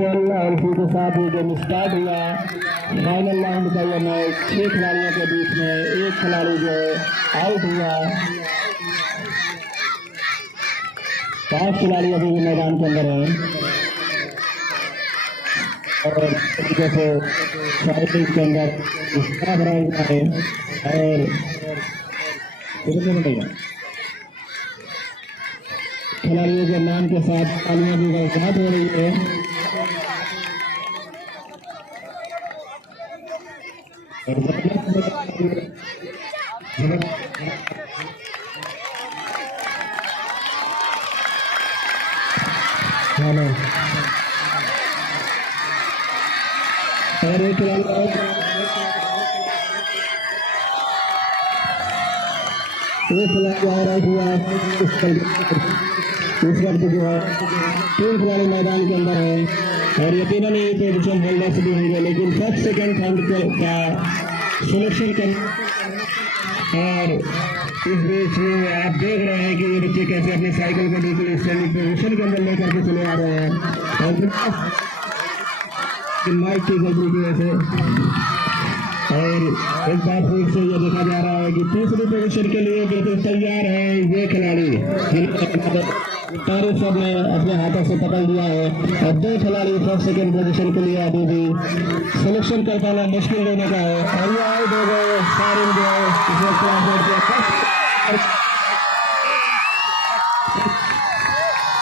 Full और इसी के साथ ये गेम स्टार्ट हुआ। फाइनल राउंड का यह मैच 6 खिलाड़ियों के बीच में एक खिलाड़ी जो आउट हुआ। 5 खिलाड़ी अभी भी मैदान के अंदर हैं और जैसे साइकिल के अंदर इसका भरा हुआ है और खिलाड़ियों के नाम के साथ तालियां भी बरसात हो रही है। और एक खिलाड़ी हुआ इस वक्त जो है 3 खिलाड़ी मैदान के अंदर है और यकीनन ये पोजिशन होल्डर्स भी होंगे, लेकिन फर्स्ट सेकंड राउंड का सिलेक्शन कर और इस बीच में आप देख रहे हैं कि ये बच्चे कैसे अपनी साइकिल को बिल्कुल स्टैंडिंग पोजिशन के अंदर लेकर के चले आ रहे हैं और माइक की गलती की वजह से। और एक बार फिर से ये देखा जा रहा है कि तीसरी पोजीशन के लिए बिल्कुल तैयार है ये खिलाड़ी, तारिफ ने अपने हाथों से पकड़ लिया है और 2 खिलाड़ी फर्स्ट सेकंड पोजीशन के लिए अभी भी सिलेक्शन कर पाना मुश्किल होने का है और ये आउट हो गए।